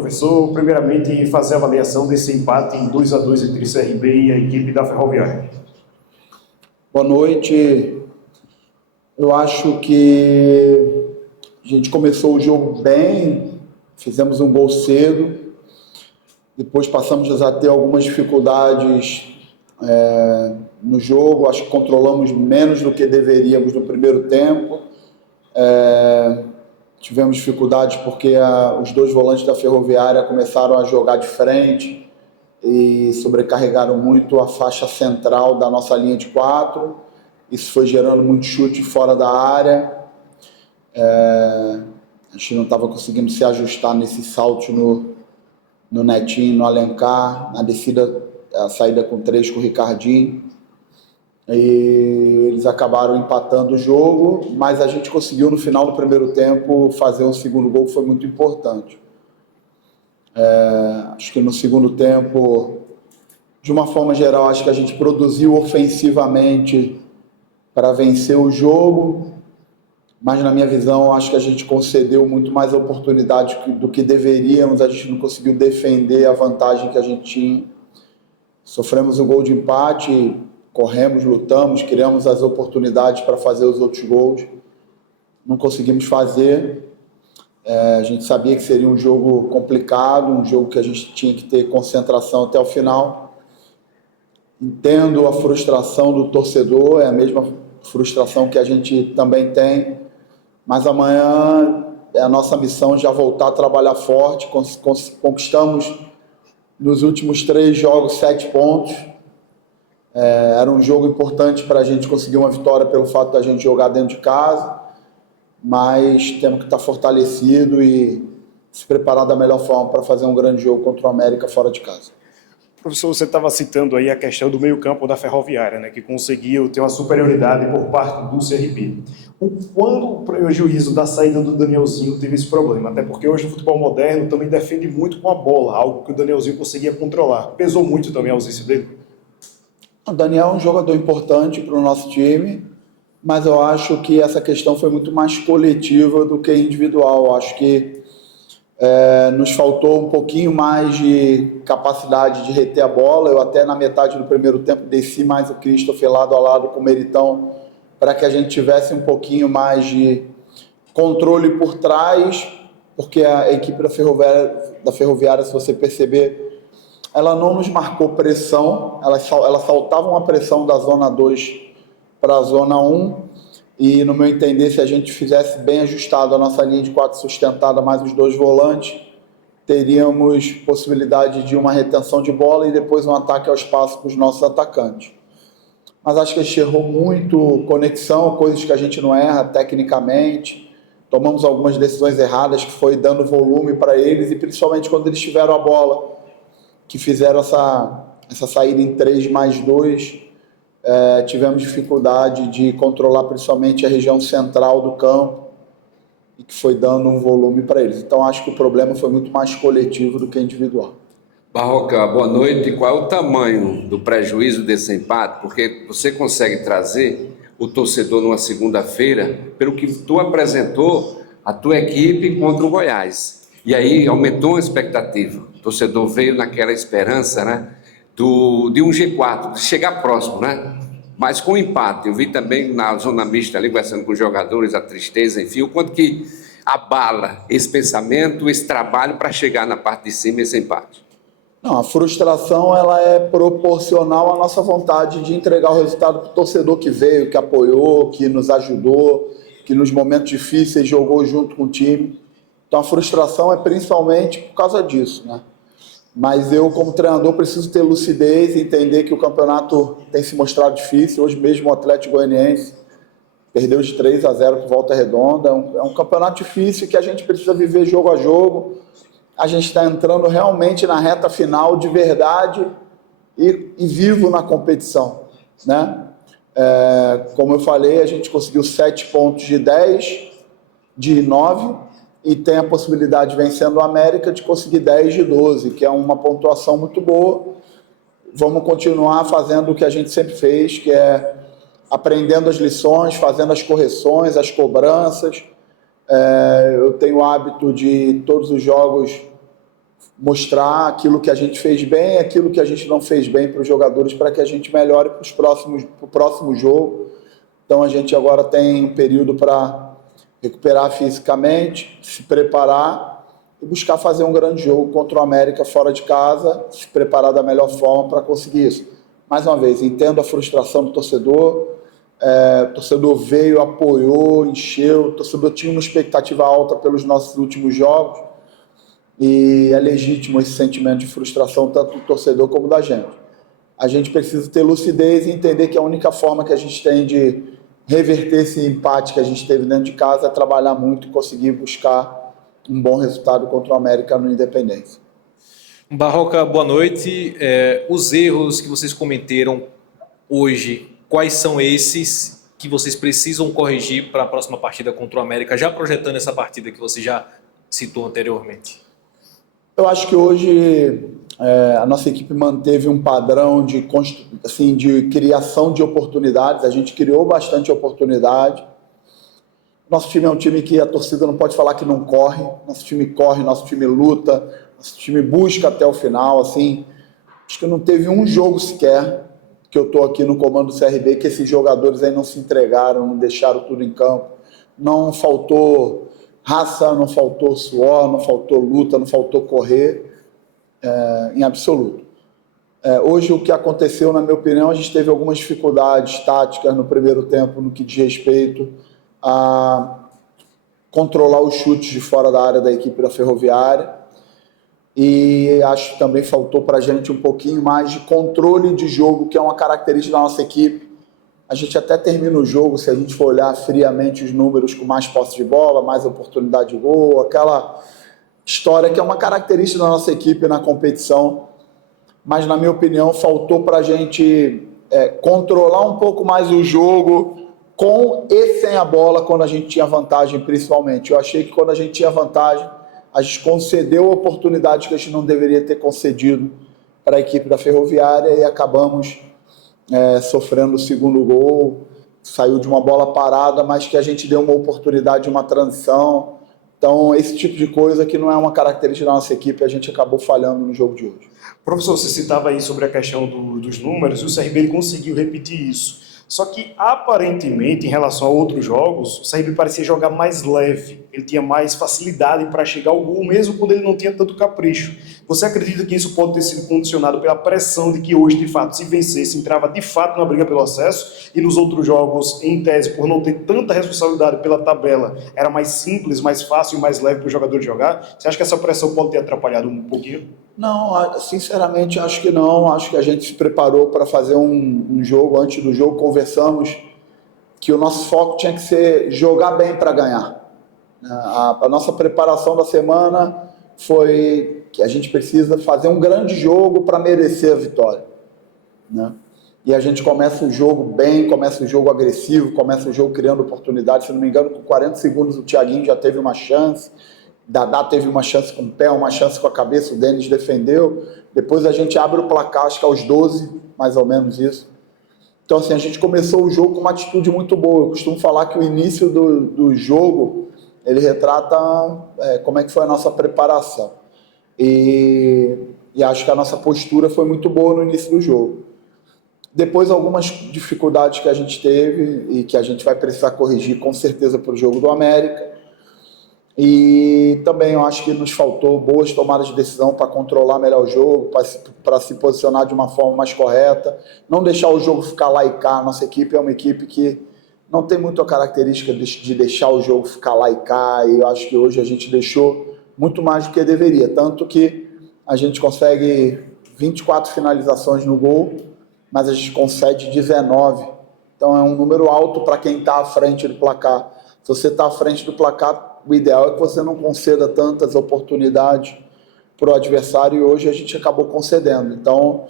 professor. Primeiramente, fazer a avaliação desse empate em 2-2 entre CRB e a equipe da Ferroviária. Boa noite. Eu acho que a gente começou o jogo bem, fizemos um gol cedo, depois passamos a ter algumas dificuldades no jogo, acho que controlamos menos do que deveríamos no primeiro tempo. Tivemos dificuldades porque os dois volantes da Ferroviária começaram a jogar de frente e sobrecarregaram muito a faixa central da nossa linha de 4. Isso foi gerando muito chute fora da área. A gente não estava conseguindo se ajustar nesse salto no Netinho, no Alencar, na descida, a saída com 3 com o Ricardinho. E eles acabaram empatando o jogo, mas a gente conseguiu no final do primeiro tempo fazer um segundo gol que foi muito importante. Acho que no segundo tempo, de uma forma geral, acho que a gente produziu ofensivamente para vencer o jogo, mas na minha visão acho que a gente concedeu muito mais oportunidades do que deveríamos, a gente não conseguiu defender a vantagem que a gente tinha. Sofremos o gol de empate, corremos, lutamos, criamos as oportunidades para fazer os outros gols, não conseguimos fazer. A gente sabia que seria um jogo complicado, um jogo que a gente tinha que ter concentração até o final. Entendo a frustração do torcedor, é a mesma frustração que a gente também tem, mas amanhã é a nossa missão já voltar a trabalhar forte. Conquistamos nos últimos 3 jogos 7 pontos. Era um jogo importante para a gente conseguir uma vitória pelo fato da gente jogar dentro de casa, mas temos que estar fortalecido e se preparar da melhor forma para fazer um grande jogo contra o América fora de casa. Professor, você estava citando aí a questão do meio-campo da Ferroviária, né, que conseguiu ter uma superioridade por parte do CRB. Quando o prejuízo da saída do Danielzinho teve esse problema? Até porque hoje o futebol moderno também defende muito com a bola, algo que o Danielzinho conseguia controlar. Pesou muito também a ausência dele? O Daniel é um jogador importante para o nosso time, mas eu acho que essa questão foi muito mais coletiva do que individual. Acho que nos faltou um pouquinho mais de capacidade de reter a bola. Eu até na metade do primeiro tempo desci mais o Christopher lado a lado com o Meritão para que a gente tivesse um pouquinho mais de controle por trás, porque a equipe da Ferroviária, se você perceber, ela não nos marcou pressão, ela saltava uma pressão da zona 2 para a zona 1, e no meu entender, se a gente fizesse bem ajustado a nossa linha de 4 sustentada mais os 2 volantes, teríamos possibilidade de uma retenção de bola e depois um ataque ao espaço para os nossos atacantes. Mas acho que a gente errou muito conexão, coisas que a gente não erra tecnicamente, tomamos algumas decisões erradas que foi dando volume para eles, e principalmente quando eles tiveram a bola, que fizeram essa saída em 3+2, tivemos dificuldade de controlar principalmente a região central do campo, e que foi dando um volume para eles. Então acho que o problema foi muito mais coletivo do que individual. Barroca, boa noite. Qual é o tamanho do prejuízo desse empate? Porque você consegue trazer o torcedor numa segunda-feira, pelo que tu apresentou a tua equipe contra o Goiás. E aí aumentou a expectativa. O torcedor veio naquela esperança, né, de um G4, de chegar próximo, né? Mas com o empate, eu vi também na zona mista ali, conversando com os jogadores, a tristeza, enfim, o quanto que abala esse pensamento, esse trabalho para chegar na parte de cima, esse empate. Não, a frustração ela é proporcional à nossa vontade de entregar o resultado para o torcedor que veio, que apoiou, que nos ajudou, que nos momentos difíceis jogou junto com o time. Então a frustração é principalmente por causa disso, né? Mas eu, como treinador, preciso ter lucidez e entender que o campeonato tem se mostrado difícil. Hoje mesmo o Atlético Goianiense perdeu de 3-0 por Volta Redonda. É um campeonato difícil que a gente precisa viver jogo a jogo. A gente está entrando realmente na reta final de verdade e vivo na competição, né? Como eu falei, a gente conseguiu 7 pontos de 10, de 9, e tem a possibilidade, vencendo o América, de conseguir 10 de 12, que é uma pontuação muito boa. Vamos continuar fazendo o que a gente sempre fez, que é aprendendo as lições, fazendo as correções, as cobranças. Eu tenho o hábito de, todos os jogos, mostrar aquilo que a gente fez bem, aquilo que a gente não fez bem para os jogadores, para que a gente melhore para o próximo jogo. Então a gente agora tem um período para recuperar fisicamente, se preparar e buscar fazer um grande jogo contra o América fora de casa, se preparar da melhor forma para conseguir isso. Mais uma vez, entendo a frustração do torcedor, o torcedor veio, apoiou, encheu, o torcedor tinha uma expectativa alta pelos nossos últimos jogos e é legítimo esse sentimento de frustração tanto do torcedor como da gente. A gente precisa ter lucidez e entender que a única forma que a gente tem de reverter esse empate que a gente teve dentro de casa é trabalhar muito e conseguir buscar um bom resultado contra o América no Independência. Barroca, boa noite. Os erros que vocês cometeram hoje, quais são esses que vocês precisam corrigir para a próxima partida contra o América, já projetando essa partida que você já citou anteriormente? Eu acho que hoje a nossa equipe manteve um padrão de criação de oportunidades. A gente criou bastante oportunidade. Nosso time é um time que a torcida não pode falar que não corre. Nosso time corre, nosso time luta, nosso time busca até o final. Assim, acho que não teve um jogo sequer que eu estou aqui no comando do CRB que esses jogadores aí não se entregaram, não deixaram tudo em campo. Não faltou raça, não faltou suor, não faltou luta, não faltou correr, em absoluto. Hoje o que aconteceu, na minha opinião, a gente teve algumas dificuldades táticas no primeiro tempo no que diz respeito a controlar os chutes de fora da área da equipe da Ferroviária, e acho que também faltou para a gente um pouquinho mais de controle de jogo, que é uma característica da nossa equipe. A gente até termina o jogo, se a gente for olhar friamente os números, com mais posse de bola, mais oportunidade de gol, aquela história que é uma característica da nossa equipe na competição, mas na minha opinião faltou para a gente controlar um pouco mais o jogo com e sem a bola quando a gente tinha vantagem, principalmente. Eu achei que quando a gente tinha vantagem, a gente concedeu oportunidades que a gente não deveria ter concedido para a equipe da Ferroviária e acabamos sofrendo o segundo gol. Saiu de uma bola parada, mas que a gente deu uma oportunidade, uma transição. Então, esse tipo de coisa que não é uma característica da nossa equipe, a gente acabou falhando no jogo de hoje. Professor, você citava aí sobre a questão dos números, e o CRB ele conseguiu repetir isso. Só que, aparentemente, em relação a outros jogos, o CRB parecia jogar mais leve. Ele tinha mais facilidade para chegar ao gol, mesmo quando ele não tinha tanto capricho. Você acredita que isso pode ter sido condicionado pela pressão de que hoje, de fato, se vencesse, entrava de fato na briga pelo acesso, e nos outros jogos, em tese, por não ter tanta responsabilidade pela tabela, era mais simples, mais fácil e mais leve para o jogador jogar? Você acha que essa pressão pode ter atrapalhado um pouquinho? Não, sinceramente acho que não. Acho que a gente se preparou para fazer um jogo. Antes do jogo conversamos que o nosso foco tinha que ser jogar bem para ganhar. A nossa preparação da semana foi que a gente precisa fazer um grande jogo para merecer a vitória, né? E a gente começa o jogo bem, começa o jogo agressivo, começa o jogo criando oportunidades. Se não me engano, com 40 segundos o Thiaguinho já teve uma chance, Dadá teve uma chance com o pé, uma chance com a cabeça, o Denis defendeu. Depois a gente abre o placar, acho que aos 12, mais ou menos isso. Então, assim, a gente começou o jogo com uma atitude muito boa. Eu costumo falar que o início do jogo, ele retrata como é que foi a nossa preparação. E acho que a nossa postura foi muito boa no início do jogo. Depois, algumas dificuldades que a gente teve e que a gente vai precisar corrigir, com certeza, para o jogo do América. E também eu acho que nos faltou boas tomadas de decisão para controlar melhor o jogo, para se posicionar de uma forma mais correta, não deixar o jogo ficar lá e cá. Nossa equipe é uma equipe que não tem muito a característica de deixar o jogo ficar lá e cá, e eu acho que hoje a gente deixou muito mais do que deveria, tanto que a gente consegue 24 finalizações no gol, mas a gente concede 19, então é um número alto para quem está à frente do placar. Se você está à frente do placar, o ideal é que você não conceda tantas oportunidades para o adversário, e hoje a gente acabou concedendo. Então,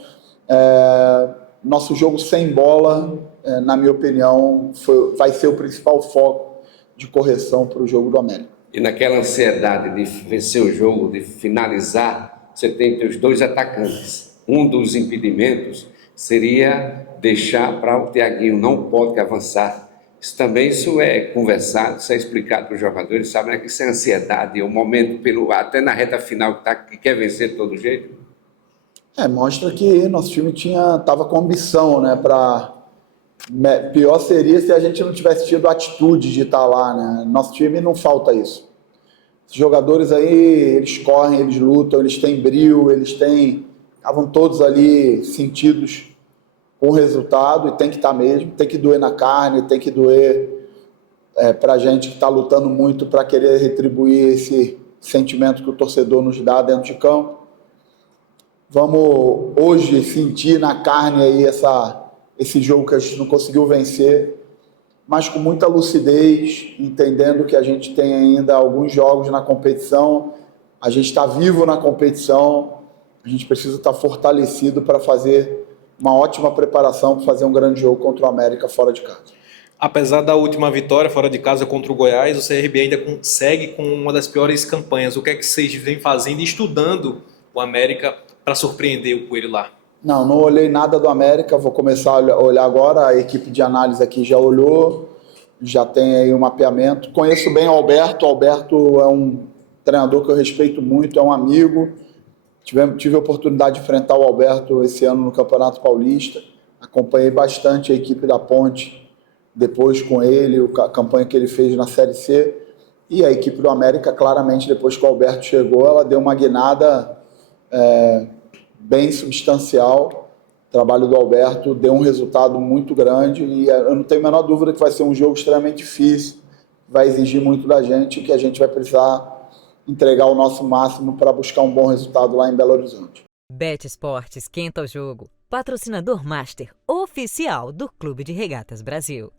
nosso jogo sem bola, na minha opinião, vai ser o principal foco de correção para o jogo do América. E naquela ansiedade de vencer o jogo, de finalizar, você tem os dois atacantes. Um dos impedimentos seria deixar para o Thiaguinho, não pode avançar Isso é conversado, isso é explicado para os jogadores, sabem, né, que isso é ansiedade, é um momento, até na reta final, que quer vencer de todo jeito. Mostra que nosso time estava com ambição, né? Pior seria se a gente não tivesse tido a atitude de estar lá, né? Nosso time não falta isso. Os jogadores aí, eles correm, eles lutam, eles têm brio, estavam todos ali sentidos com o resultado e tem que estar mesmo, tem que doer na carne, tem que doer para a gente que está lutando muito para querer retribuir esse sentimento que o torcedor nos dá dentro de campo. Vamos hoje sentir na carne aí esse jogo que a gente não conseguiu vencer, mas com muita lucidez, entendendo que a gente tem ainda alguns jogos na competição, a gente está vivo na competição, a gente precisa estar fortalecido para fazer uma ótima preparação para fazer um grande jogo contra o América fora de casa. Apesar da última vitória fora de casa contra o Goiás, o CRB ainda segue com uma das piores campanhas. O que é que vocês vêm fazendo e estudando o América para surpreender o Coelho lá? Não olhei nada do América, vou começar a olhar agora, a equipe de análise aqui já olhou, já tem aí um mapeamento. Conheço bem o Alberto é um treinador que eu respeito muito, é um amigo. Tive a oportunidade de enfrentar o Alberto esse ano no Campeonato Paulista, acompanhei bastante a equipe da Ponte, depois com ele, a campanha que ele fez na Série C, e a equipe do América, claramente, depois que o Alberto chegou, ela deu uma guinada bem substancial. O trabalho do Alberto deu um resultado muito grande e eu não tenho a menor dúvida que vai ser um jogo extremamente difícil, vai exigir muito da gente, que a gente vai precisar entregar o nosso máximo para buscar um bom resultado lá em Belo Horizonte. Bet Esportes esquenta o jogo. Patrocinador Master oficial do Clube de Regatas Brasil.